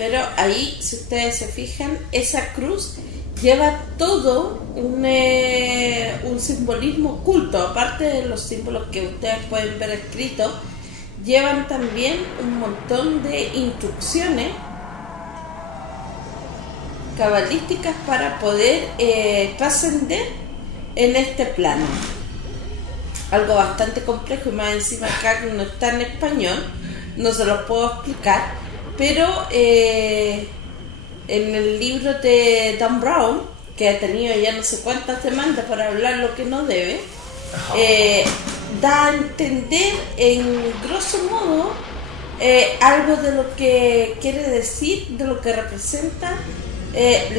Pero ahí, si ustedes se fijan, esa cruz lleva todo un simbolismo oculto. Aparte de los símbolos que ustedes pueden ver escritos, llevan también un montón de instrucciones cabalísticas para poder trascender en este plano. Algo bastante complejo, y más encima acá no está en español, no se los puedo explicar, pero en el libro de Dan Brown, que ha tenido ya no sé cuántas demandas por hablar lo que no debe, da a entender en grosso modo algo de lo que quiere decir, de lo que representa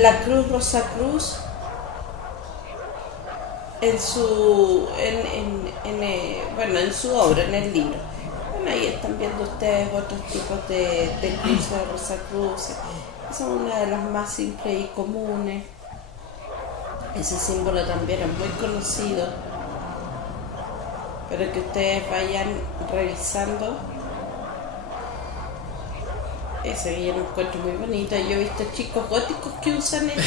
la cruz Rosacruz en su en su obra, en el libro. Bueno, ahí están viendo ustedes otros tipos de cruces de Rosacruz, que son una de las más simples y comunes. Ese símbolo también es muy conocido, pero que ustedes vayan revisando. Ese yo lo encuentro muy bonito. Yo he visto chicos góticos que usan esto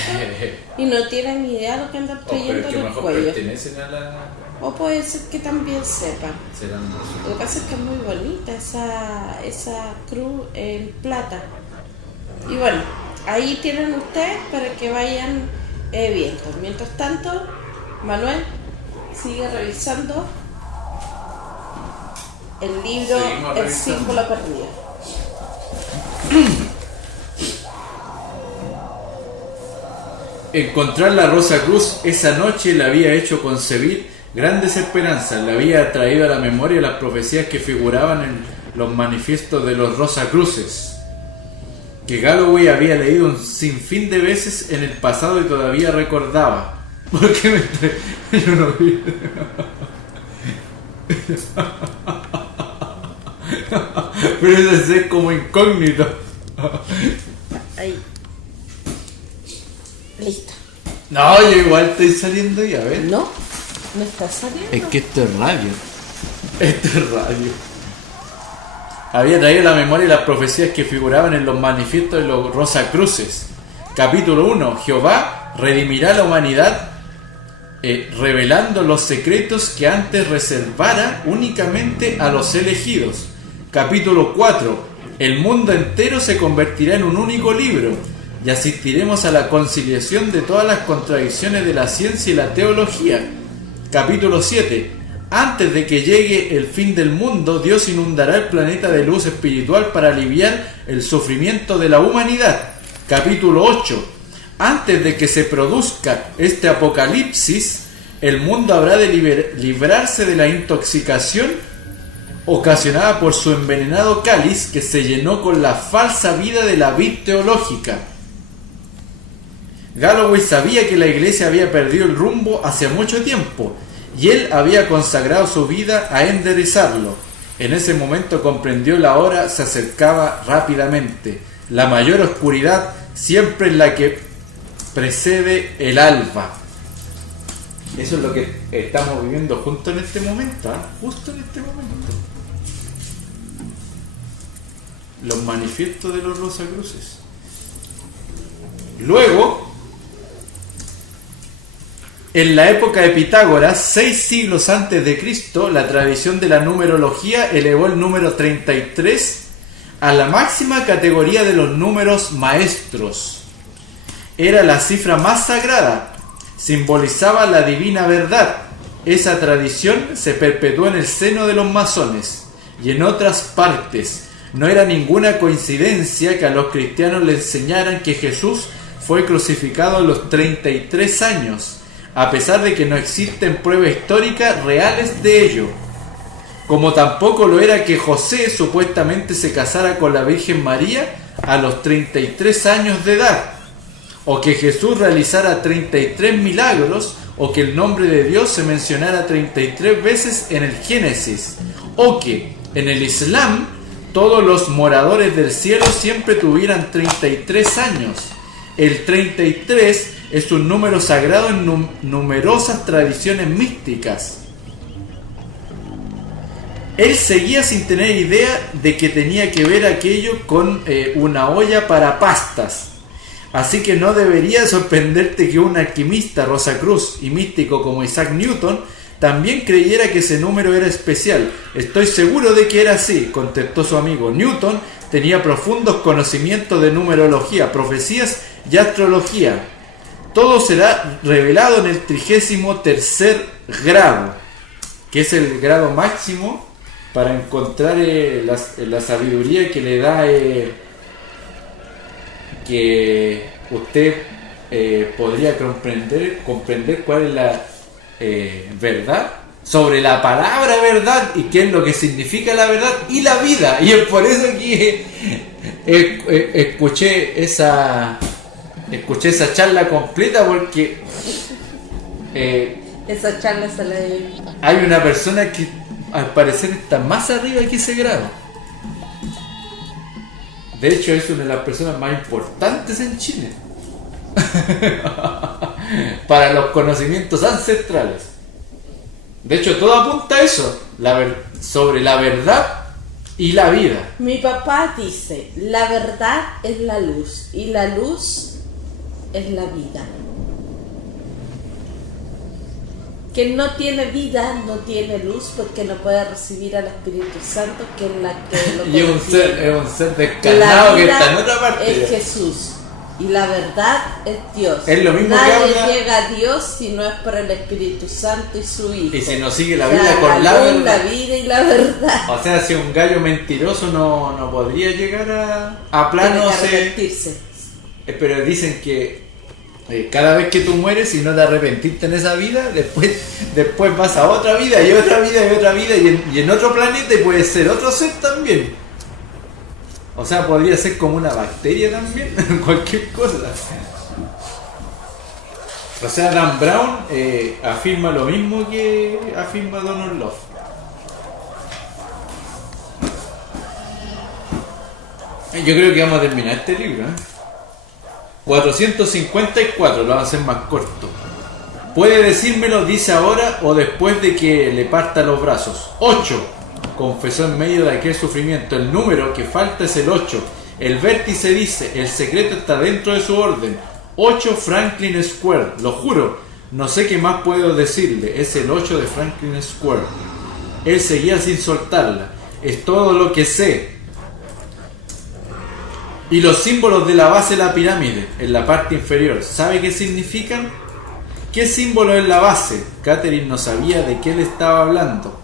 y no tienen ni idea de lo que andan trayendo en el cuello. Pertenecen a la... O puede ser que también sepan. Lo que pasa es que es muy bonita esa cruz en plata. Y bueno, ahí tienen ustedes para que vayan viendo. Mientras tanto, Manuel sigue revisando el libro El símbolo perdido. Encontrar la Rosacruz esa noche le había hecho concebir grandes esperanzas, le había traído a la memoria las profecías que figuraban en los manifiestos de los Rosacruces, que Galloway había leído un sinfín de veces en el pasado y todavía recordaba. ¿Por qué yo no vi? Pero eso es como incógnito. Ahí. Listo. No, yo igual estoy saliendo ya, ¿ves? No está saliendo. Es que esto es radio. Esto es radio. Había traído a la memoria las profecías que figuraban en los manifiestos de los Rosacruces. Capítulo 1. Jehová redimirá a la humanidad revelando los secretos que antes reservara únicamente a los elegidos. Capítulo 4. El mundo entero se convertirá en un único libro y asistiremos a la conciliación de todas las contradicciones de la ciencia y la teología. Capítulo 7. Antes de que llegue el fin del mundo, Dios inundará el planeta de luz espiritual para aliviar el sufrimiento de la humanidad. Capítulo 8. Antes de que se produzca este apocalipsis, el mundo habrá de librarse de la intoxicación ocasionada por su envenenado cáliz que se llenó con la falsa vida de la vid teológica. Galloway sabía que la iglesia había perdido el rumbo hace mucho tiempo y él había consagrado su vida a enderezarlo. En ese momento comprendió la hora se acercaba rápidamente. La mayor oscuridad siempre es la que precede el alba. Eso es lo que estamos viviendo justo en este momento, ¿eh? Justo en este momento. Los manifiestos de los Rosacruces. Luego, en la época de Pitágoras, 6 siglos antes de Cristo, la tradición de la numerología elevó el número 33 a la máxima categoría de los números maestros. Era la cifra más sagrada, simbolizaba la divina verdad. Esa tradición se perpetuó en el seno de los masones y en otras partes. No era ninguna coincidencia que a los cristianos les enseñaran que Jesús fue crucificado a los 33 años, a pesar de que no existen pruebas históricas reales de ello. Como tampoco lo era que José supuestamente se casara con la Virgen María a los 33 años de edad, o que Jesús realizara 33 milagros, o que el nombre de Dios se mencionara 33 veces en el Génesis, o que en el Islam todos los moradores del cielo siempre tuvieran 33 años. El 33 es un número sagrado en numerosas tradiciones místicas. Él seguía sin tener idea de que tenía que ver aquello con una olla para pastas. Así que no debería sorprenderte que un alquimista, Rosacruz y místico como Isaac Newton también creyera que ese número era especial. Estoy seguro de que era así, contestó su amigo. Newton tenía profundos conocimientos de numerología, profecías y astrología. Todo será revelado en el 33º grado, que es el grado máximo para encontrar la sabiduría que le da que usted podría comprender cuál es la verdad sobre la palabra verdad y qué es lo que significa la verdad y la vida. Y es por eso que escuché esa charla completa, porque esa charla se la dio. hay una persona que al parecer está más arriba que ese grado. De hecho, es una de las personas más importantes en Chile para los conocimientos ancestrales. De hecho, todo apunta a eso, sobre la verdad y la vida. Mi papá dice, la verdad es la luz y la luz es la vida. Quien no tiene vida no tiene luz, porque no puede recibir al Espíritu Santo, que es la que lo Y es un ser descarnado que está en otra parte. Es Jesús y la verdad es Dios. Es lo mismo. Nadie que habla... llega a Dios si no es por el Espíritu Santo y su Hijo. Y si no sigue la vida con la verdad. La vida y la verdad. O sea, si un gallo mentiroso no podría llegar a planos. Arrepentirse. Pero dicen que cada vez que tú mueres y no te arrepentiste en esa vida, después vas a otra vida y otra vida y otra vida, y en otro planeta, y puede ser otro ser también. O sea, podría ser como una bacteria también, cualquier cosa. O sea, Dan Brown afirma lo mismo que afirma Donald Love. Yo creo que vamos a terminar este libro, 454, lo vamos a hacer más corto. Puede decírmelo, dice ahora o después de que le parta los brazos. 8, confesó en medio de aquel sufrimiento. El número que falta es el 8. El vértice dice, el secreto está dentro de su orden. 8 Franklin Square, lo juro. No sé qué más puedo decirle, es el 8 de Franklin Square. Él seguía sin soltarla. Es todo lo que sé. Y los símbolos de la base de la pirámide, en la parte inferior, ¿sabe qué significan? ¿Qué símbolo es la base? Catherine no sabía de qué le estaba hablando.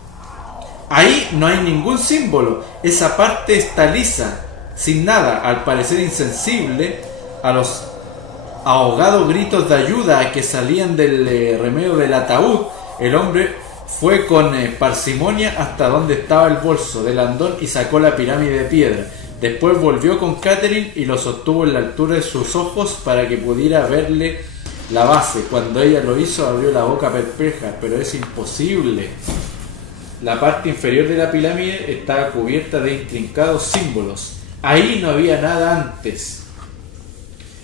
Ahí no hay ningún símbolo. Esa parte está lisa, sin nada, al parecer insensible a los ahogados gritos de ayuda que salían del remedio del ataúd. El hombre fue con parsimonia hasta donde estaba el bolso del andón y sacó la pirámide de piedra. Después volvió con Catherine y lo sostuvo en la altura de sus ojos para que pudiera verle la base. Cuando ella lo hizo, abrió la boca perpleja, pero es imposible. La parte inferior de la pirámide estaba cubierta de intrincados símbolos. Ahí no había nada antes.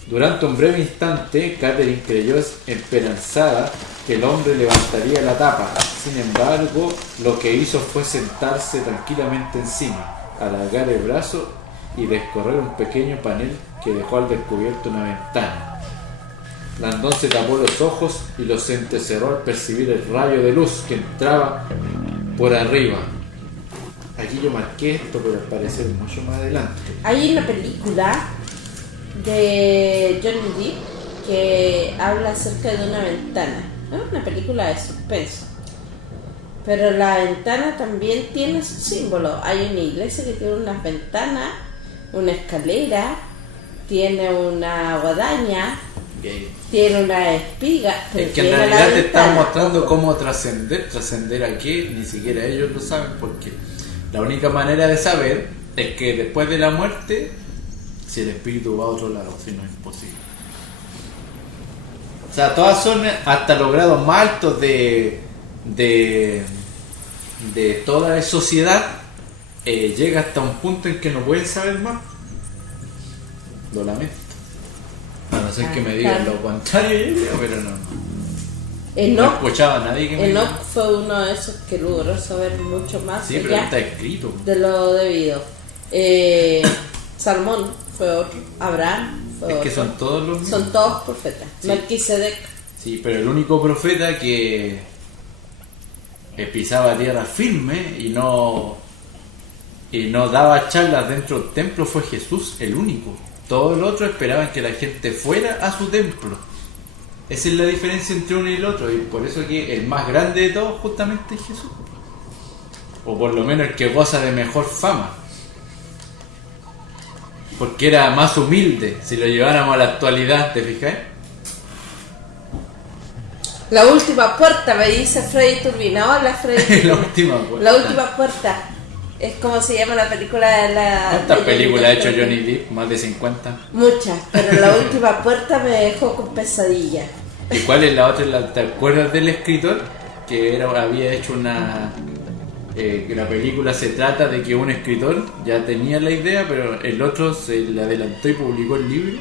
Durante un breve instante, Catherine creyó esperanzada que el hombre levantaría la tapa. Sin embargo, lo que hizo fue sentarse tranquilamente encima, alargar el brazo y descorrer un pequeño panel que dejó al descubierto una ventana. Landon se tapó los ojos y los entrecerró al percibir el rayo de luz que entraba por arriba. Aquí yo marqué esto, pero al parecer mucho más adelante. Hay una película de Johnny Depp que habla acerca de una ventana. Es una película de suspenso, pero la ventana también tiene su símbolo. Hay una iglesia que tiene unas ventanas, una escalera, tiene una guadaña, tiene una espiga. Es que en realidad te están mostrando cómo trascender a qué, ni siquiera ellos lo saben, porque la única manera de saber es que después de la muerte, si el espíritu va a otro lado, si no es imposible. O sea, todas son hasta los grados más altos de toda la sociedad, llega hasta un punto en que no pueden saber más. Lo lamento. A no ser que me digan lo contrario, yo creo, pero no. No Enoch, escuchaba a nadie que me diga. Enoch fue uno de esos que logró saber mucho más Sí, pero allá está escrito. de lo debido. Salmón fue otro, Abraham fue Es otro. que son todos los mismos. Son todos profetas. Sí. Melquisedec. Sí, pero el único profeta que pisaba tierra firme y no daba charlas dentro del templo fue Jesús, el único. Todos los otros esperaban que la gente fuera a su templo. Esa es la diferencia entre uno y el otro, y por eso que el más grande de todos justamente es Jesús. O por lo menos el que goza de mejor fama. Porque era más humilde, si lo lleváramos a la actualidad, ¿te fijáis? La última puerta, me dice Freddy Turbina. Hola, Freddy Turbina. La última puerta. La última puerta. Es como se llama la película de la... ¿Cuántas de películas ha hecho Depp? Johnny Depp? Más de 50. Muchas, pero la última puerta me dejó con pesadilla. ¿Y cuál es la otra? ¿Te acuerdas del escritor? Que había hecho una... que la película se trata de que un escritor ya tenía la idea, pero el otro se le adelantó y publicó el libro.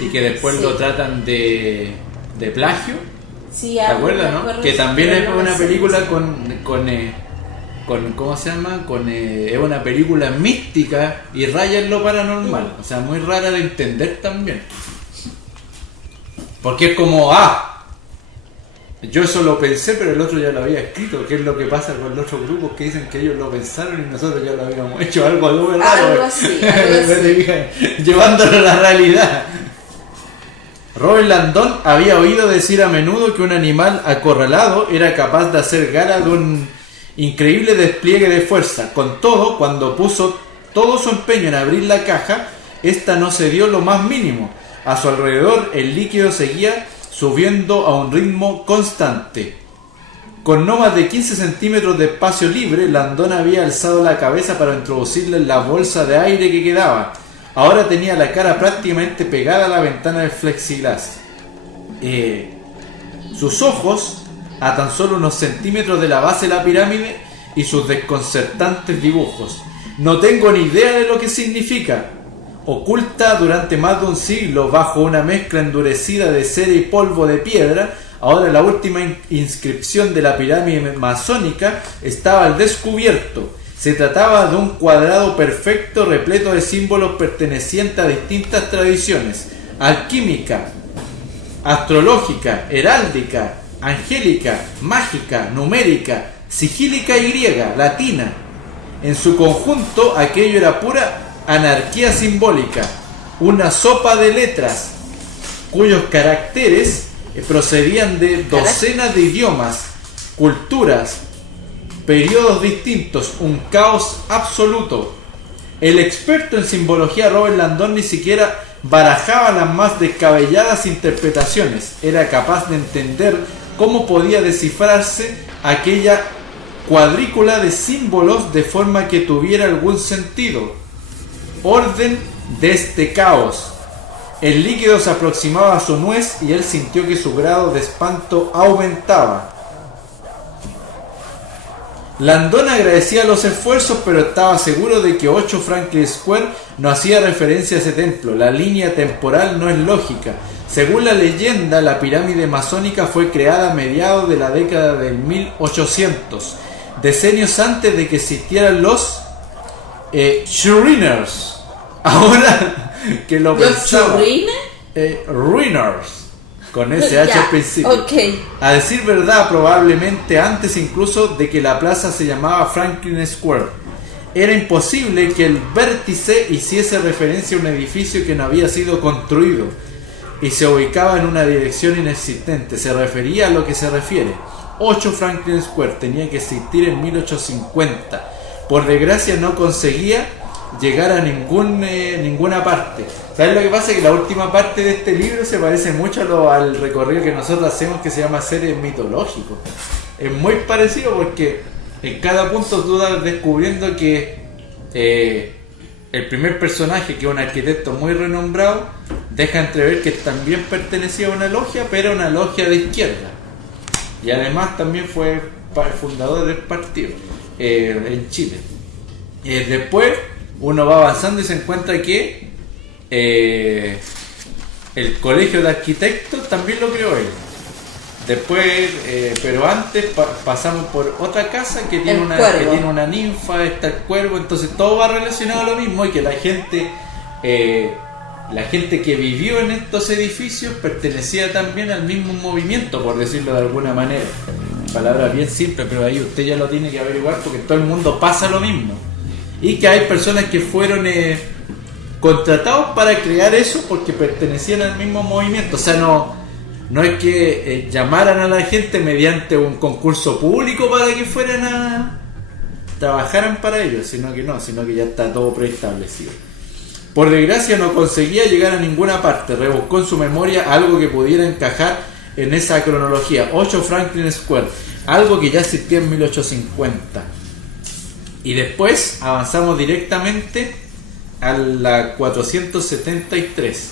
Y que después Sí. lo tratan de plagio. Sí, ¿Te acuerdas, no? acuerdo, Que también pero es no me una sé. película con ¿cómo se llama? Es una película mística y raya en lo paranormal. O sea, muy rara de entender también. Porque es como, yo eso lo pensé, pero el otro ya lo había escrito. ¿Qué es lo que pasa con los otros grupos que dicen que ellos lo pensaron y nosotros ya lo habíamos hecho? Algo muy raro. Algo así, algo así. Llevándolo a la realidad. Robert Landon había oído decir a menudo que un animal acorralado era capaz de hacer gala de un increíble despliegue de fuerza. Con todo, cuando puso todo su empeño en abrir la caja, esta no cedió lo más mínimo. A su alrededor, el líquido seguía subiendo a un ritmo constante. Con no más de 15 centímetros de espacio libre, Landon había alzado la cabeza para introducirla en la bolsa de aire que quedaba. Ahora tenía la cara prácticamente pegada a la ventana del plexiglas. Sus ojos, a tan solo unos centímetros de la base de la pirámide, y sus desconcertantes dibujos. No tengo ni idea de lo que significa. Oculta durante más de un siglo bajo una mezcla endurecida de cera y polvo de piedra, ahora la última inscripción de la pirámide masónica estaba al descubierto. Se trataba de un cuadrado perfecto repleto de símbolos pertenecientes a distintas tradiciones: alquímica, astrológica, heráldica, angélica, mágica, numérica, sigílica y griega, latina. En su conjunto, aquello era pura anarquía simbólica, una sopa de letras cuyos caracteres procedían de docenas de idiomas, culturas, periodos distintos, un caos absoluto. El experto en simbología Robert Landon ni siquiera barajaba las más descabelladas interpretaciones. Era capaz de entender cómo podía descifrarse aquella cuadrícula de símbolos de forma que tuviera algún sentido. Orden de este caos. El líquido se aproximaba a su nuez y él sintió que su grado de espanto aumentaba. Landon agradecía los esfuerzos, pero estaba seguro de que 8 Franklin Square no hacía referencia a ese templo. La línea temporal no es lógica. Según la leyenda, la pirámide masónica fue creada a mediados de la década del 1800, decenios antes de que existieran los Shriners. Ahora que lo ¿Los pensaba, churrines? Ruiners, con ese H Ya, al principio. ok. A decir verdad, probablemente antes incluso de que la plaza se llamaba Franklin Square. Era imposible que el vértice hiciese referencia a un edificio que no había sido construido y se ubicaba en una dirección inexistente. Se refería a lo que se refiere. 8 Franklin Square tenía que existir en 1850. Por desgracia no conseguía llegar a ninguna parte. ¿Sabes lo que pasa? Que la última parte de este libro se parece mucho al recorrido que nosotros hacemos, que se llama Seres Mitológicos. Es muy parecido porque en cada punto tú vas descubriendo que el primer personaje, que es un arquitecto muy renombrado, deja entrever que también pertenecía a una logia, pero una logia de izquierda. Y además también fue el fundador del partido en Chile. Después uno va avanzando y se encuentra que el colegio de arquitectos también lo creó él. Después, pero antes pasamos por otra casa que tiene una ninfa, está el cuervo, entonces todo va relacionado a lo mismo y que la gente que vivió en estos edificios pertenecía también al mismo movimiento, por decirlo de alguna manera. Palabra bien simple, pero ahí usted ya lo tiene que averiguar porque todo el mundo pasa lo mismo. Y que hay personas que fueron contratados para crear eso porque pertenecían al mismo movimiento. O sea, no es que llamaran a la gente mediante un concurso público para que fueran a trabajaran para ellos, sino que ya está todo preestablecido. Por desgracia no conseguía llegar a ninguna parte, rebuscó en su memoria algo que pudiera encajar en esa cronología. 8 Franklin Square, algo que ya existía en 1850. Y después avanzamos directamente a la 473.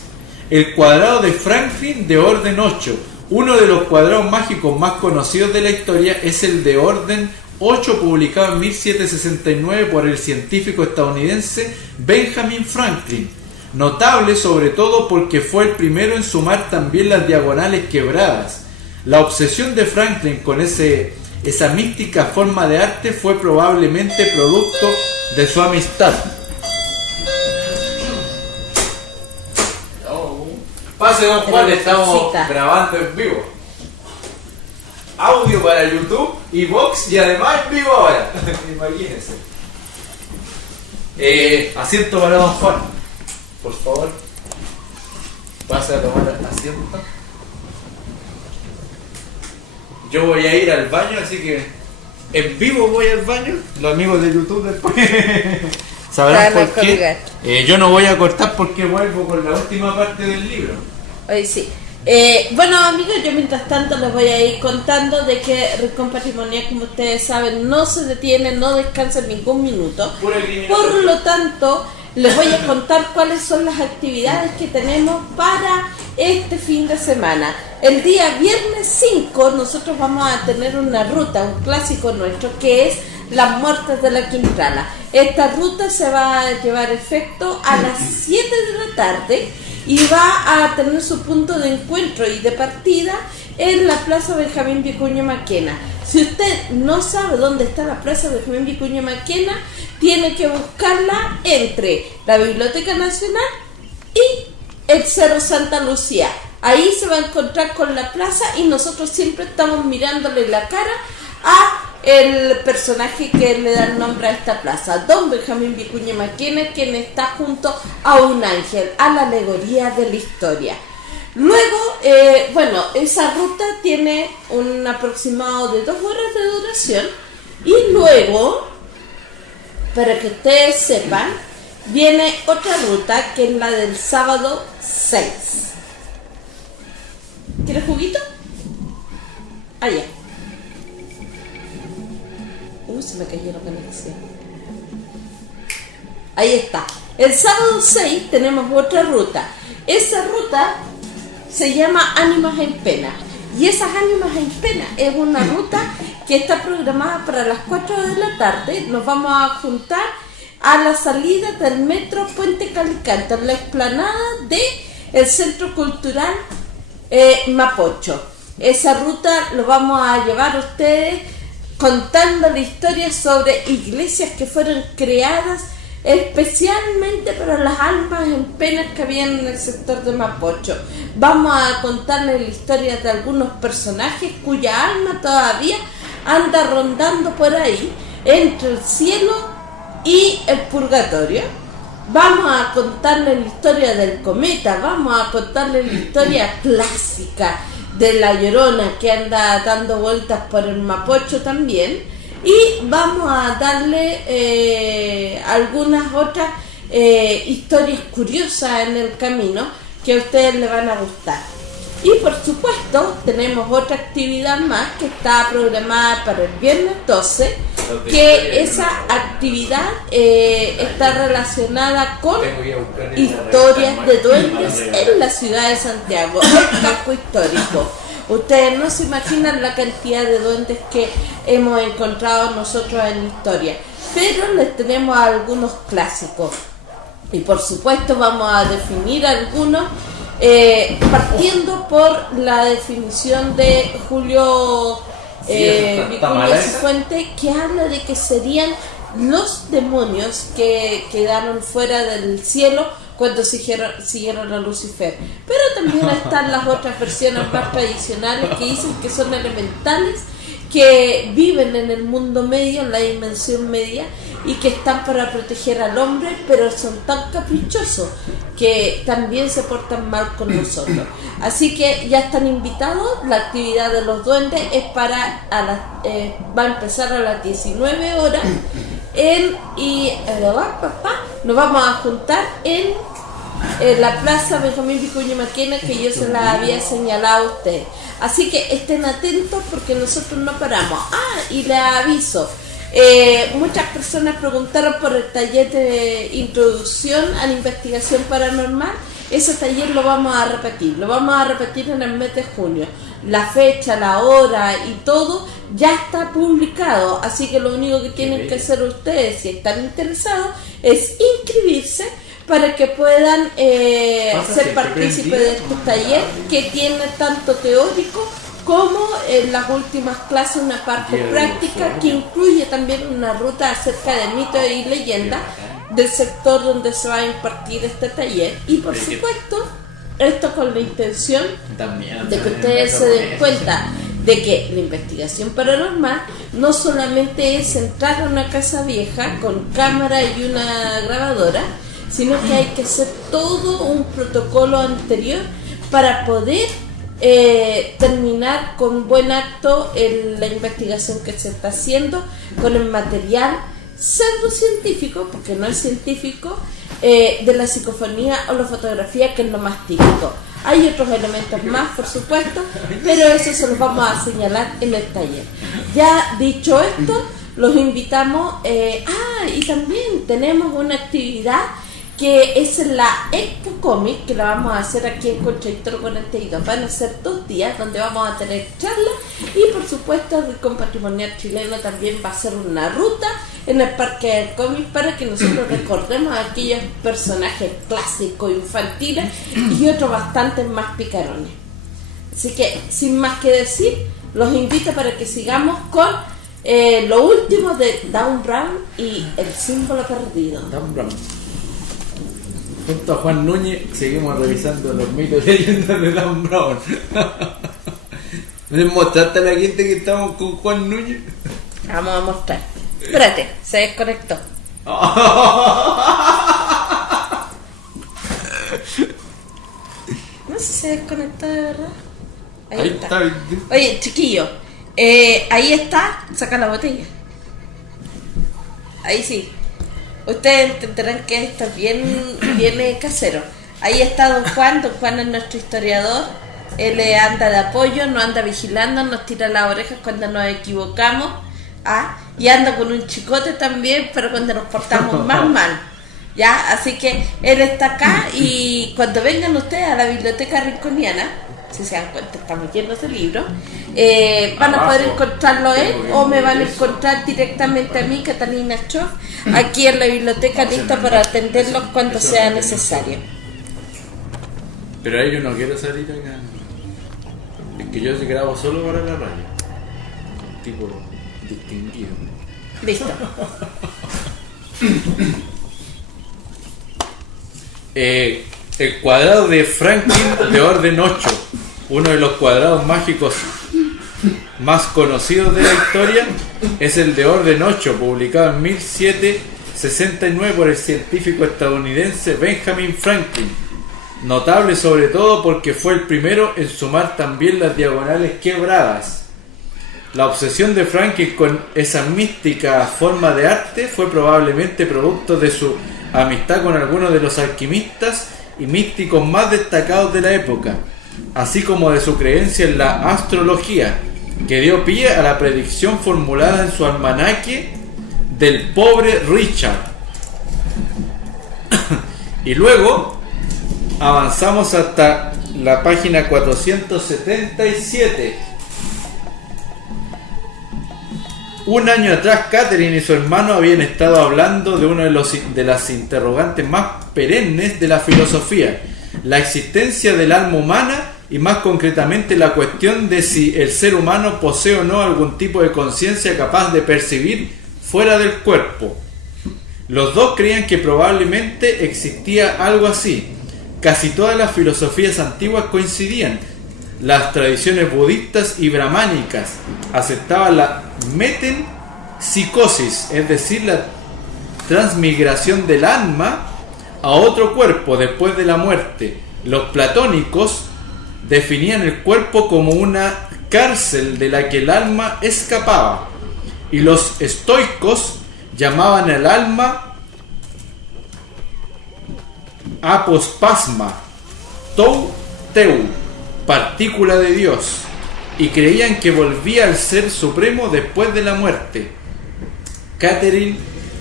El cuadrado de Franklin de orden 8. Uno de los cuadrados mágicos más conocidos de la historia es el de orden 8, publicado en 1769 por el científico estadounidense Benjamin Franklin. Notable sobre todo porque fue el primero en sumar también las diagonales quebradas. La obsesión de Franklin con esa mística forma de arte fue probablemente producto de su amistad. Pase, don Juan, estamos grabando en vivo. Audio para YouTube y Vox y además en vivo ahora. Imagínense. Asiento para don Juan, por favor. Pase a tomar asiento. Yo voy a ir al baño, así que en vivo voy al baño. Los amigos de YouTube después sabrán por qué. Yo no voy a cortar porque vuelvo con la última parte del libro. Hoy sí. Bueno, amigos, yo mientras tanto les voy a ir contando de que Rincón Patrimonial, como ustedes saben, no se detiene, no descansa en ningún minuto. Por lo tanto, les voy a contar cuáles son las actividades que tenemos para este fin de semana. El día viernes 5 nosotros vamos a tener una ruta, un clásico nuestro, que es Las Muertes de la Quintrala. Esta ruta se va a llevar efecto a las 7 de la tarde y va a tener su punto de encuentro y de partida en la Plaza Benjamín Vicuña Maquena. Si usted no sabe dónde está la Plaza Benjamín Vicuña Maquena, tiene que buscarla entre la Biblioteca Nacional y el Cerro Santa Lucía. Ahí se va a encontrar con la plaza y nosotros siempre estamos mirándole la cara a el personaje que le da el nombre a esta plaza, don Benjamín Vicuña Maquena, quien está junto a un ángel, a la alegoría de la historia. Luego, bueno, esa ruta tiene un aproximado de 2 horas de duración y luego, para que ustedes sepan, viene otra ruta que es la del sábado 6. ¿Quieres juguito? Allá. Se me cayó la conexión. Ahí está. El sábado 6 tenemos otra ruta. Esa ruta se llama Ánimas en Pena. Y esas Ánimas en Pena es una ruta que está programada para las 4 de la tarde. Nos vamos a juntar a la salida del metro Puente Calicante, en la explanada del Centro Cultural Mapocho. Esa ruta lo vamos a llevar a ustedes contando la historia sobre iglesias que fueron creadas especialmente para las almas en penas que habían en el sector de Mapocho. Vamos a contarles la historia de algunos personajes cuya alma todavía anda rondando por ahí entre el cielo y el purgatorio. Vamos a contarles la historia del cometa, vamos a contarles la historia clásica de la Llorona que anda dando vueltas por el Mapocho también, y vamos a darle algunas otras historias curiosas en el camino que a ustedes les van a gustar. Y por supuesto tenemos otra actividad más que está programada para el viernes 12, que esa actividad está relacionada con historias de duendes en la ciudad de Santiago, el casco histórico. Ustedes no se imaginan la cantidad de duendes que hemos encontrado nosotros en la historia, pero les tenemos algunos clásicos y por supuesto vamos a definir algunos partiendo por la definición de Julio Vicuña Cifuentes, que habla de que serían los demonios que quedaron fuera del cielo cuando siguieron a Lucifer. Pero también están las otras versiones más tradicionales que dicen que son elementales, que viven en el mundo medio, en la dimensión media, y que están para proteger al hombre, pero son tan caprichosos que también se portan mal con nosotros. Así que ya están invitados. La actividad de los duendes es va a empezar a las 19 horas nos vamos a juntar en la plaza Benjamín Vicuña Maquena, que yo se la había señalado a ustedes. Así que estén atentos porque nosotros no paramos. Y les aviso, muchas personas preguntaron por el taller de introducción a la investigación paranormal. Ese taller lo vamos a repetir en el mes de junio. La fecha, la hora y todo ya está publicado, así que lo único que tienen que hacer ustedes, si están interesados, es inscribirse para que puedan ser partícipes de este taller, que tiene tanto teórico como en las últimas clases una parte práctica, que incluye también una ruta acerca de mitos y leyendas del sector donde se va a impartir este taller. Y por supuesto, esto con la intención de que ustedes se den cuenta de que la investigación paranormal no solamente es entrar a una casa vieja con cámara y una grabadora, sino que hay que hacer todo un protocolo anterior para poder terminar con buen acto la investigación que se está haciendo con el material pseudocientífico, porque no es científico, de la psicofonía o la fotografía, que es lo más típico. Hay otros elementos más, por supuesto, pero eso se los vamos a señalar en el taller. Ya dicho esto, los invitamos. Y también tenemos una actividad que es la Expo Comic, que la vamos a hacer aquí en Contradictorio 42. Van a ser 2 días donde vamos a tener charlas, y por supuesto el Rincón Patrimonial Chileno también va a ser una ruta en el Parque del Cómic para que nosotros recordemos a aquellos personajes clásicos, infantiles y otros bastantes más picarones. Así que, sin más que decir, los invito para que sigamos con lo último de Dan Brown y el símbolo perdido. Dan Brown. Junto a Juan Núñez seguimos revisando los mitos y leyendas de Dan Brown. ¿Me mostraste a la gente que estamos con Juan Núñez? Vamos a mostrar. Espérate, se desconectó. No sé si se desconectó de verdad. Ahí está. Oye, chiquillo, ahí está. Saca la botella. Ahí sí. Ustedes entenderán que esto es bien casero. Ahí está Don Juan. Don Juan es nuestro historiador. Él anda de apoyo, nos anda vigilando, nos tira las orejas cuando nos equivocamos. Y anda con un chicote también, pero cuando nos portamos más mal. ¿Ya? Así que él está acá, y cuando vengan ustedes a la Biblioteca Rinconiana, si se dan cuenta, estamos llenos de libros, van a poder encontrarlo él, o me van a encontrar directamente a mí, Catalina Schoff, aquí en la biblioteca, lista para atenderlos cuando sea necesario. Pero ahí yo no quiero salir acá. Es que yo grabo solo para la radio. Tipo distinguido. Listo. El cuadrado de Franklin de orden 8, uno de los cuadrados mágicos más conocidos de la historia, es el de orden 8, publicado en 1769 por el científico estadounidense Benjamin Franklin, notable sobre todo porque fue el primero en sumar también las diagonales quebradas. La obsesión de Franklin con esa mística forma de arte fue probablemente producto de su amistad con algunos de los alquimistas y místicos más destacados de la época, así como de su creencia en la astrología, que dio pie a la predicción formulada en su almanaque del pobre Richard. Y luego avanzamos hasta la página 477. Un año atrás, Catherine y su hermano habían estado hablando de una de las interrogantes más perennes de la filosofía: la existencia del alma humana y más concretamente la cuestión de si el ser humano posee o no algún tipo de conciencia capaz de percibir fuera del cuerpo. Los dos creían que probablemente existía algo así. Casi todas las filosofías antiguas coincidían. Las tradiciones budistas y brahmánicas aceptaban la metempsicosis, es decir, la transmigración del alma a otro cuerpo después de la muerte. Los platónicos definían el cuerpo como una cárcel de la que el alma escapaba, y los estoicos llamaban al alma apospasma, tou teu, partícula de Dios, y creían que volvía al Ser Supremo después de la muerte. Catherine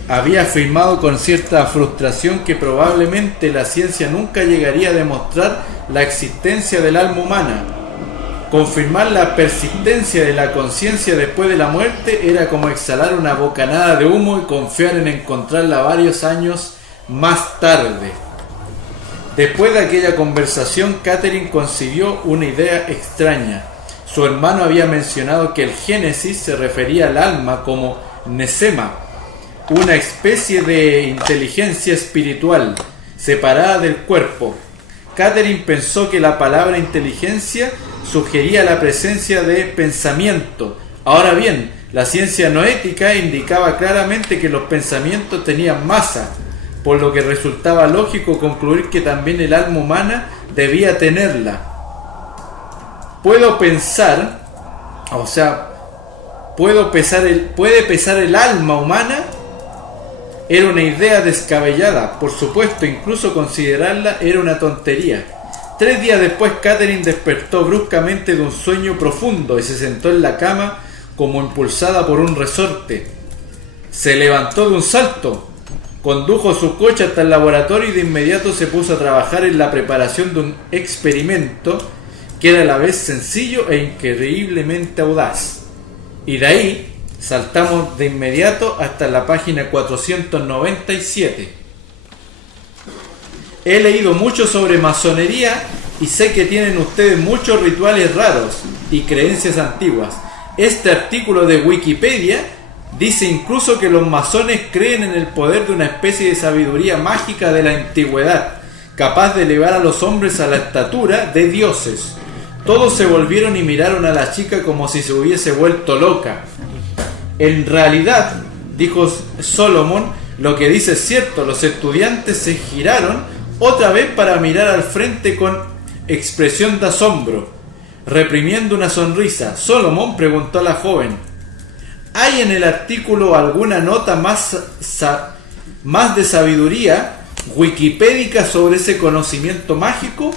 había afirmado con cierta frustración que probablemente la ciencia nunca llegaría a demostrar la existencia del alma humana. Confirmar la persistencia de la conciencia después de la muerte era como exhalar una bocanada de humo y confiar en encontrarla varios años más tarde. Después de aquella conversación, Catherine concibió una idea extraña. Su hermano había mencionado que el Génesis se refería al alma como Nesema, una especie de inteligencia espiritual separada del cuerpo. Catherine pensó que la palabra inteligencia sugería la presencia de pensamiento. Ahora bien, la ciencia noética indicaba claramente que los pensamientos tenían masa, por lo que resultaba lógico concluir que también el alma humana debía tenerla. Puede pesar el alma humana. Era una idea descabellada, por supuesto, incluso considerarla era una tontería. 3 días después, Catherine despertó bruscamente de un sueño profundo y se sentó en la cama como impulsada por un resorte. Se levantó de un salto, condujo su coche hasta el laboratorio y de inmediato se puso a trabajar en la preparación de un experimento que era a la vez sencillo e increíblemente audaz. Y de ahí saltamos de inmediato hasta la página 497. He leído mucho sobre masonería y sé que tienen ustedes muchos rituales raros y creencias antiguas. Este artículo de Wikipedia dice incluso que los masones creen en el poder de una especie de sabiduría mágica de la antigüedad, capaz de elevar a los hombres a la estatura de dioses. Todos se volvieron y miraron a la chica como si se hubiese vuelto loca. En realidad, dijo Solomon, lo que dice es cierto. Los estudiantes se giraron otra vez para mirar al frente con expresión de asombro, reprimiendo una sonrisa. Solomon preguntó a la joven: ¿hay en el artículo alguna nota más de sabiduría wikipédica sobre ese conocimiento mágico?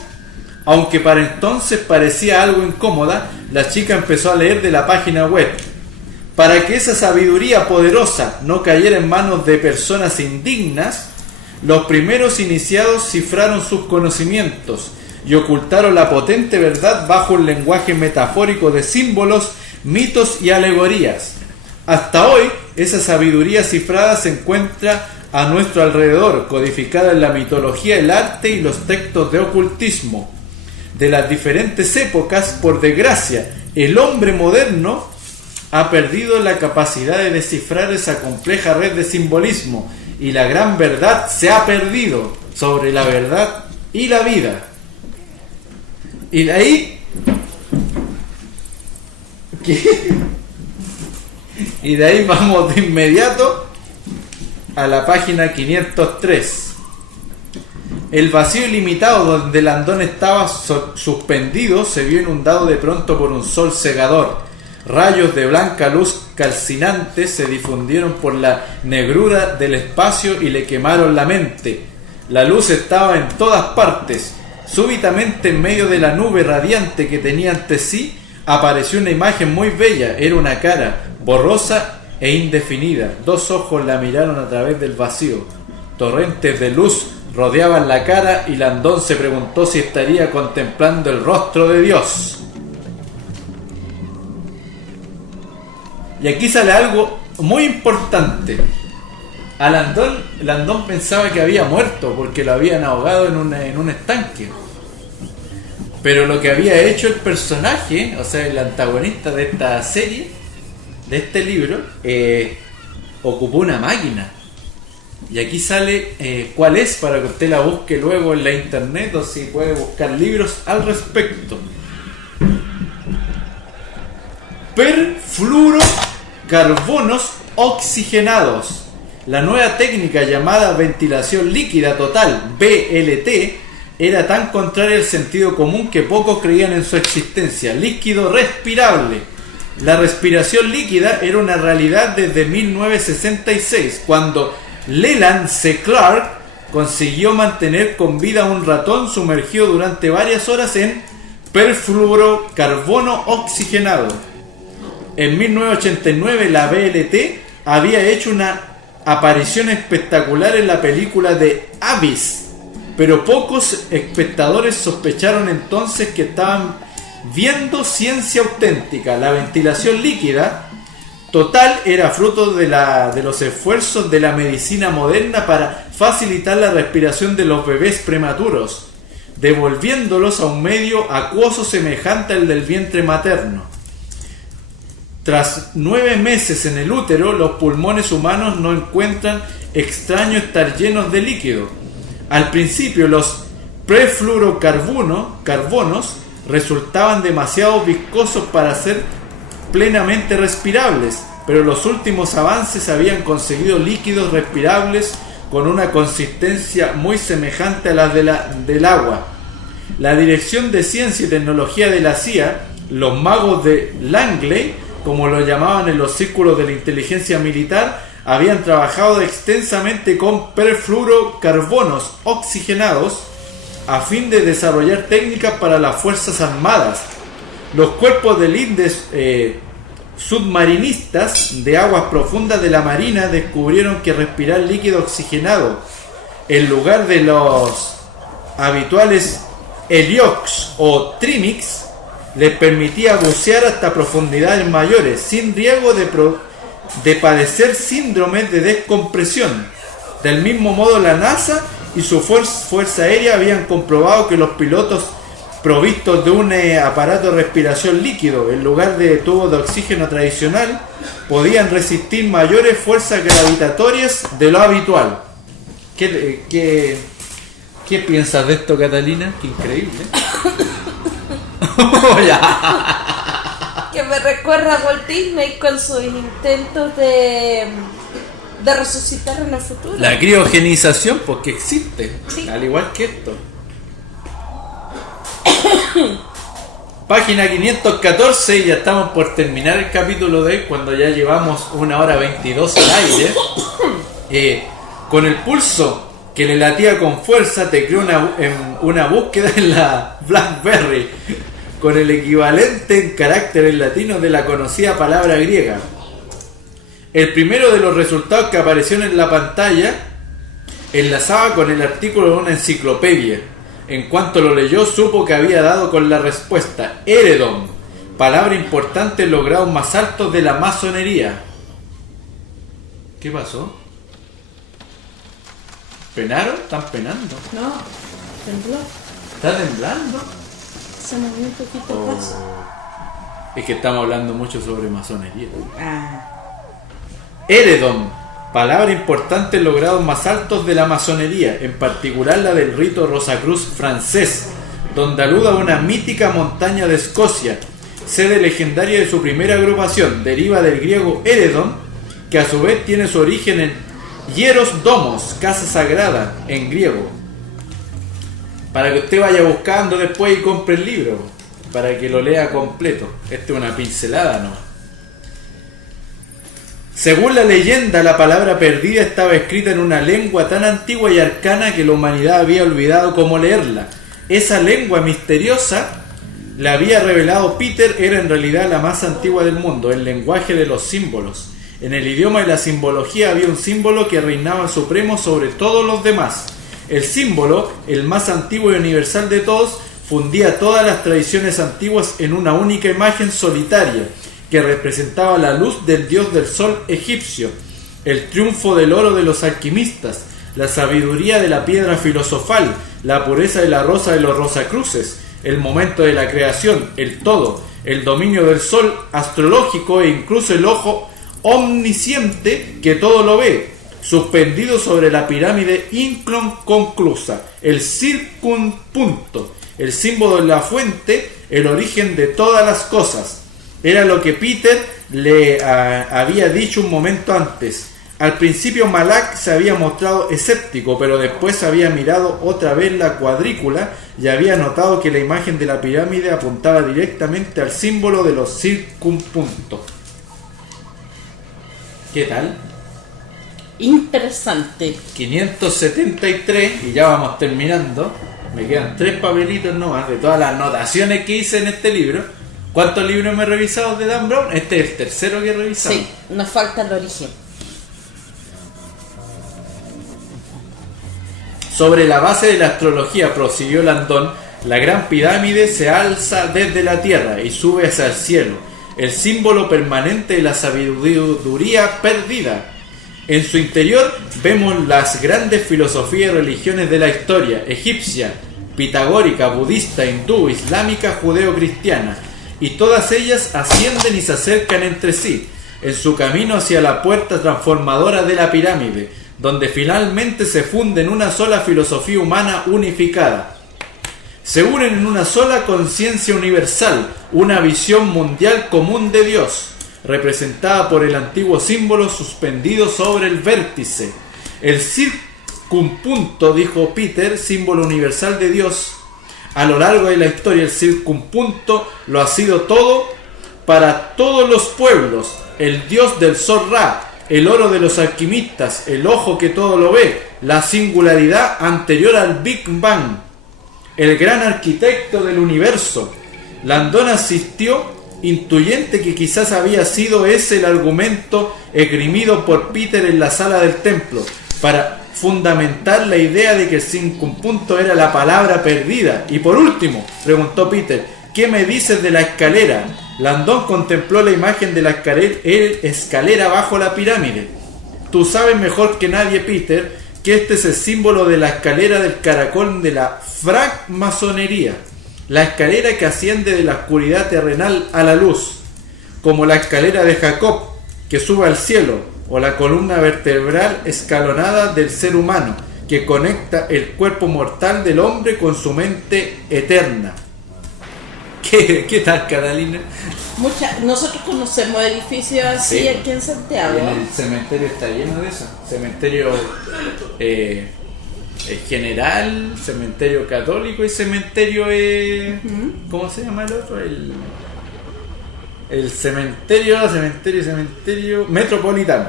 Aunque para entonces parecía algo incómoda, la chica empezó a leer de la página web. Para que esa sabiduría poderosa no cayera en manos de personas indignas, los primeros iniciados cifraron sus conocimientos y ocultaron la potente verdad bajo un lenguaje metafórico de símbolos, mitos y alegorías. Hasta hoy, esa sabiduría cifrada se encuentra a nuestro alrededor, codificada en la mitología, el arte y los textos de ocultismo de las diferentes épocas. Por desgracia, el hombre moderno ha perdido la capacidad de descifrar esa compleja red de simbolismo y la gran verdad se ha perdido sobre la verdad y la vida. Y de ahí y de ahí vamos de inmediato a la página 503. El vacío ilimitado donde Landon estaba suspendido se vio inundado de pronto por un sol cegador. Rayos de blanca luz calcinante se difundieron por la negrura del espacio y le quemaron la mente. La luz estaba en todas partes. Súbitamente, en medio de la nube radiante que tenía ante sí, apareció una imagen muy bella. Era una cara, borrosa e indefinida. 2 ojos la miraron a través del vacío. Torrentes de luz rodeaban la cara y Landon se preguntó si estaría contemplando el rostro de Dios. Y aquí sale algo muy importante. Landon pensaba que había muerto porque lo habían ahogado en un estanque. Pero lo que había hecho el personaje, o sea, el antagonista de esta serie, de este libro, ocupó una máquina. Y aquí sale cuál es, para que usted la busque luego en la internet, o si puede buscar libros al respecto. Perfluorocarbonos oxigenados. La nueva técnica llamada ventilación líquida total, VLT, era tan contraria al sentido común que pocos creían en su existencia. Líquido respirable. La respiración líquida era una realidad desde 1966, cuando Leland C. Clark consiguió mantener con vida a un ratón sumergido durante varias horas en perfluorocarbono oxigenado. En 1989 la VLT había hecho una aparición espectacular en la película de Abyss, pero pocos espectadores sospecharon entonces que estaban viendo ciencia auténtica. La ventilación líquida total era fruto de los esfuerzos de la medicina moderna para facilitar la respiración de los bebés prematuros, devolviéndolos a un medio acuoso semejante al del vientre materno. Tras 9 meses en el útero, los pulmones humanos no encuentran extraño estar llenos de líquido. Al principio, los perfluorocarbonos resultaban demasiado viscosos para ser plenamente respirables, pero los últimos avances habían conseguido líquidos respirables con una consistencia muy semejante a la del agua. La Dirección de Ciencia y Tecnología de la CIA, los magos de Langley, como lo llamaban en los círculos de la inteligencia militar, habían trabajado extensamente con perfluorocarbonos oxigenados a fin de desarrollar técnicas para las Fuerzas Armadas. Los cuerpos de lindes submarinistas de aguas profundas de la Marina descubrieron que respirar líquido oxigenado en lugar de los habituales heliox o trimix les permitía bucear hasta profundidades mayores sin riesgo de padecer síndromes de descompresión. Del mismo modo, la NASA y su fuerza aérea habían comprobado que los pilotos provistos de un aparato de respiración líquido en lugar de tubos de oxígeno tradicional podían resistir mayores fuerzas gravitatorias de lo habitual. ¿Qué piensas de esto, Catalina? Qué increíble. Que me recuerda a Walt Disney con sus intentos de resucitar en el futuro. La criogenización, porque existe, sí. Al igual que esto. Página 514, y ya estamos por terminar el capítulo de hoy, cuando ya llevamos 1 hora 22 al aire. Con el pulso que le latía con fuerza, te creó una búsqueda en la BlackBerry con el equivalente en caracteres latinos de la conocida palabra griega. El primero de los resultados que apareció en la pantalla enlazaba con el artículo de una enciclopedia. En cuanto lo leyó, supo que había dado con la respuesta: Eredon, palabra importante en los grados más altos de la masonería. ¿Qué pasó? ¿Penaron? ¿Están penando? No, tembló. ¿Está temblando? Se movió un poquito el paso. Es que estamos hablando mucho sobre masonería. Eredon, palabra importante en los grados más altos de la masonería, en particular la del rito Rosacruz francés, donde alude a una mítica montaña de Escocia, sede legendaria de su primera agrupación. Deriva del griego Eredon, que a su vez tiene su origen en Hieros Domos, casa sagrada en griego. Para que usted vaya buscando después y compre el libro, para que lo lea completo. Esta es una pincelada, ¿no? Según la leyenda, la palabra perdida estaba escrita en una lengua tan antigua y arcana que la humanidad había olvidado cómo leerla. Esa lengua misteriosa, la había revelado Peter, era en realidad la más antigua del mundo, el lenguaje de los símbolos. En el idioma de la simbología había un símbolo que reinaba supremo sobre todos los demás. El símbolo, el más antiguo y universal de todos, fundía todas las tradiciones antiguas en una única imagen solitaria, que representaba la luz del dios del sol egipcio, el triunfo del oro de los alquimistas, la sabiduría de la piedra filosofal, la pureza de la rosa de los rosacruces, el momento de la creación, el todo, el dominio del sol astrológico e incluso el ojo omnisciente que todo lo ve, suspendido sobre la pirámide inconclusa, el circunpunto, el símbolo de la fuente, el origen de todas las cosas. Era lo que Peter le había dicho un momento antes. Al principio Malak se había mostrado escéptico, pero después había mirado otra vez la cuadrícula y había notado que la imagen de la pirámide apuntaba directamente al símbolo de los circunpuntos. ¿Qué tal? Interesante. 573 y ya vamos terminando. Me quedan 3 papelitos nomás de todas las anotaciones que hice en este libro. ¿Cuántos libros me he revisado de Dan Brown? Este es el tercero que he revisado. Sí, nos falta el origen. Sobre la base de la astrología, prosiguió Landon, la gran pirámide se alza desde la tierra y sube hacia el cielo, el símbolo permanente de la sabiduría perdida. En su interior vemos las grandes filosofías y religiones de la historia, egipcia, pitagórica, budista, hindú, islámica, judeo-cristiana, y todas ellas ascienden y se acercan entre sí, en su camino hacia la puerta transformadora de la pirámide, donde finalmente se funde en una sola filosofía humana unificada. Se unen en una sola conciencia universal, una visión mundial común de Dios, representada por el antiguo símbolo suspendido sobre el vértice. El circunpunto, dijo Peter, símbolo universal de Dios. A lo largo de la historia, el circunpunto lo ha sido todo para todos los pueblos, el dios del Sol Ra, el oro de los alquimistas, el ojo que todo lo ve, la singularidad anterior al Big Bang, el gran arquitecto del universo. Landon asistió, intuyente que quizás había sido ese el argumento esgrimido por Peter en la sala del templo, para fundamentar la idea de que el circunpunto era la palabra perdida. Y por último, preguntó Peter, ¿qué me dices de la escalera? Landon contempló la imagen de la escalera bajo la pirámide. Tú sabes mejor que nadie, Peter, que este es el símbolo de la escalera del caracol de la francmasonería, la escalera que asciende de la oscuridad terrenal a la luz, como la escalera de Jacob que sube al cielo, o la columna vertebral escalonada del ser humano que conecta el cuerpo mortal del hombre con su mente eterna. ¿Qué tal, Catalina? Nosotros conocemos edificios así, sí, aquí en Santiago. El cementerio está lleno de eso. Cementerio general, cementerio católico y cementerio... ¿Cómo se llama el otro? El cementerio metropolitano.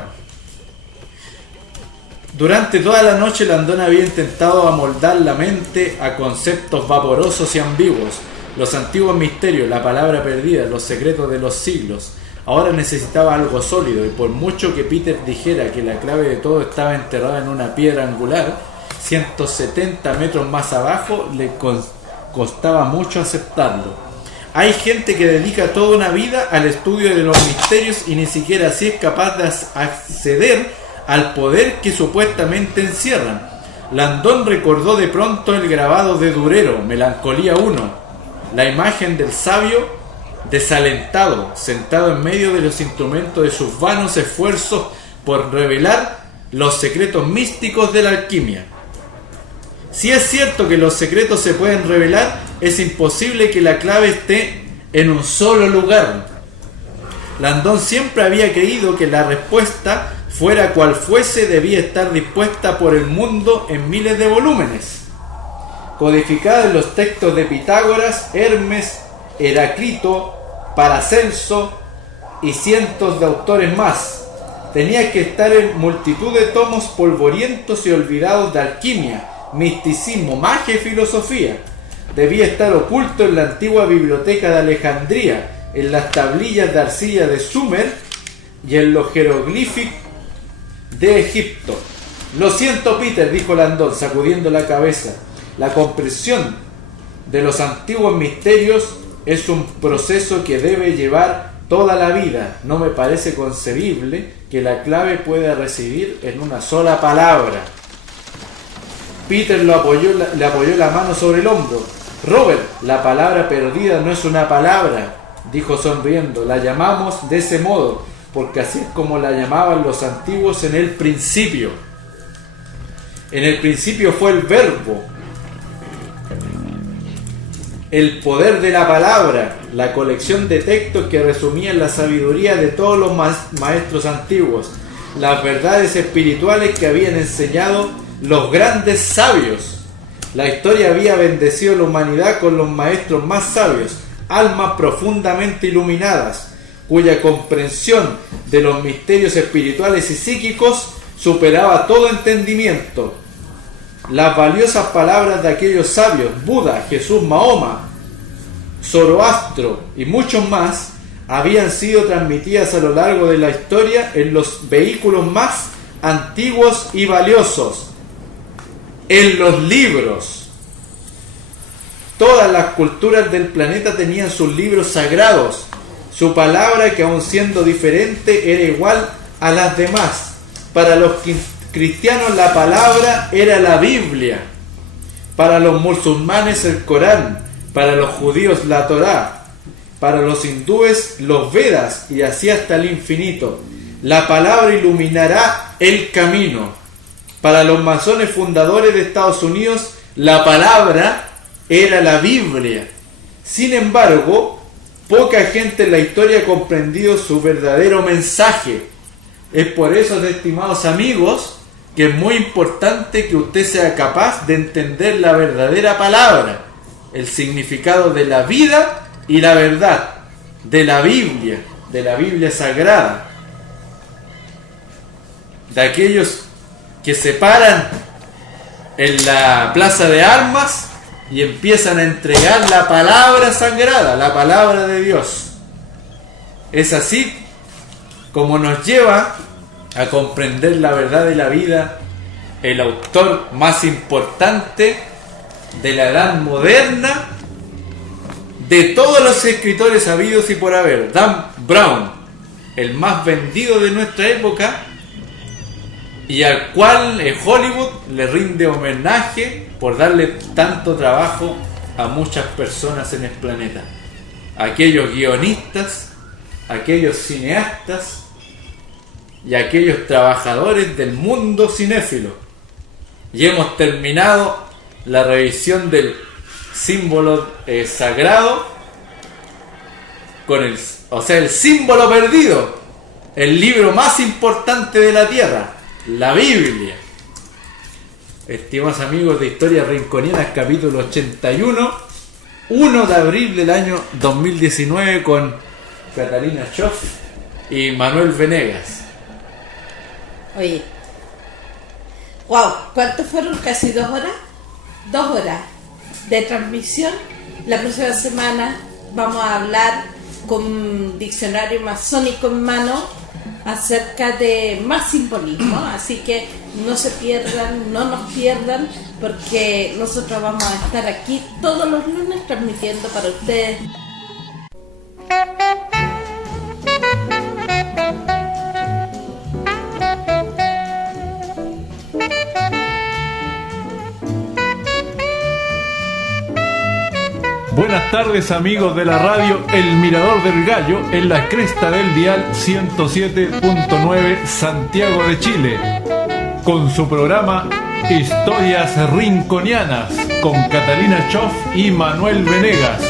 Durante toda la noche Landon había intentado amoldar la mente a conceptos vaporosos y ambiguos, los antiguos misterios, la palabra perdida, los secretos de los siglos. Ahora necesitaba algo sólido, y por mucho que Peter dijera que la clave de todo estaba enterrada en una piedra angular, 170 metros más abajo, le costaba mucho aceptarlo. Hay gente que dedica toda una vida al estudio de los misterios y ni siquiera así es capaz de acceder al poder que supuestamente encierran. Landon recordó de pronto el grabado de Durero, Melancolía 1, la imagen del sabio desalentado, sentado en medio de los instrumentos de sus vanos esfuerzos por revelar los secretos místicos de la alquimia. Si es cierto que los secretos se pueden revelar, es imposible que la clave esté en un solo lugar. Landon siempre había creído que la respuesta, fuera cual fuese, debía estar dispuesta por el mundo en miles de volúmenes, codificada en los textos de Pitágoras, Hermes, Heráclito, Paracelso y cientos de autores más. Tenía que estar en multitud de tomos polvorientos y olvidados de alquimia, misticismo, magia y filosofía. Debía estar oculto en la antigua biblioteca de Alejandría, en las tablillas de arcilla de Sumer y en los jeroglíficos de Egipto. Lo siento, Peter, dijo Landon, sacudiendo la cabeza. La comprensión de los antiguos misterios es un proceso que debe llevar toda la vida. No me parece concebible que la clave pueda residir en una sola palabra. Peter le apoyó la mano sobre el hombro. Robert, la palabra perdida no es una palabra, dijo sonriendo. La llamamos de ese modo, porque así es como la llamaban los antiguos en el principio. En el principio fue el verbo. El poder de la palabra, la colección de textos que resumían la sabiduría de todos los maestros antiguos, las verdades espirituales que habían enseñado los grandes sabios. La historia había bendecido a la humanidad con los maestros más sabios, almas profundamente iluminadas, cuya comprensión de los misterios espirituales y psíquicos superaba todo entendimiento. Las valiosas palabras de aquellos sabios, Buda, Jesús, Mahoma, Zoroastro y muchos más, habían sido transmitidas a lo largo de la historia en los vehículos más antiguos y valiosos, en los libros. Todas las culturas del planeta tenían sus libros sagrados, su palabra, que aun siendo diferente era igual a las demás. Para los cristianos la palabra era la Biblia, para los musulmanes el Corán, para los judíos la Torá, para los hindúes los Vedas, y así hasta el infinito. La palabra iluminará el camino. Para los masones fundadores de Estados Unidos la palabra era la Biblia. Sin embargo, poca gente en la historia ha comprendido su verdadero mensaje. Es por eso, estimados amigos, que es muy importante que usted sea capaz de entender la verdadera palabra, el significado de la vida y la verdad de la Biblia sagrada, de aquellos que se paran en la plaza de armas y empiezan a entregar la palabra sagrada, la palabra de Dios. Es así como nos lleva a comprender la verdad de la vida el autor más importante de la edad moderna, de todos los escritores habidos y por haber, Dan Brown, el más vendido de nuestra época, y al cual Hollywood le rinde homenaje por darle tanto trabajo a muchas personas en el planeta. Aquellos guionistas, aquellos cineastas y aquellos trabajadores del mundo cinéfilo. Y hemos terminado la revisión del símbolo sagrado con el símbolo perdido, el libro más importante de la tierra, la Biblia. Estimados amigos de Historias Rinconianas, capítulo 81, 1 de abril del año 2019, con Catalina Schoff y Manuel Venegas. Oye, wow, ¿cuánto fueron? Casi 2 horas. 2 horas de transmisión. La próxima semana vamos a hablar con diccionario masónico en mano acerca de más simbolismo, así que no se pierdan, no nos pierdan, porque nosotros vamos a estar aquí todos los lunes transmitiendo para ustedes. Buenas tardes, amigos de la radio El Mirador del Gallo, en la cresta del dial 107.9 Santiago de Chile, con su programa Historias Rinconianas con Catalina Schoff y Manuel Venegas.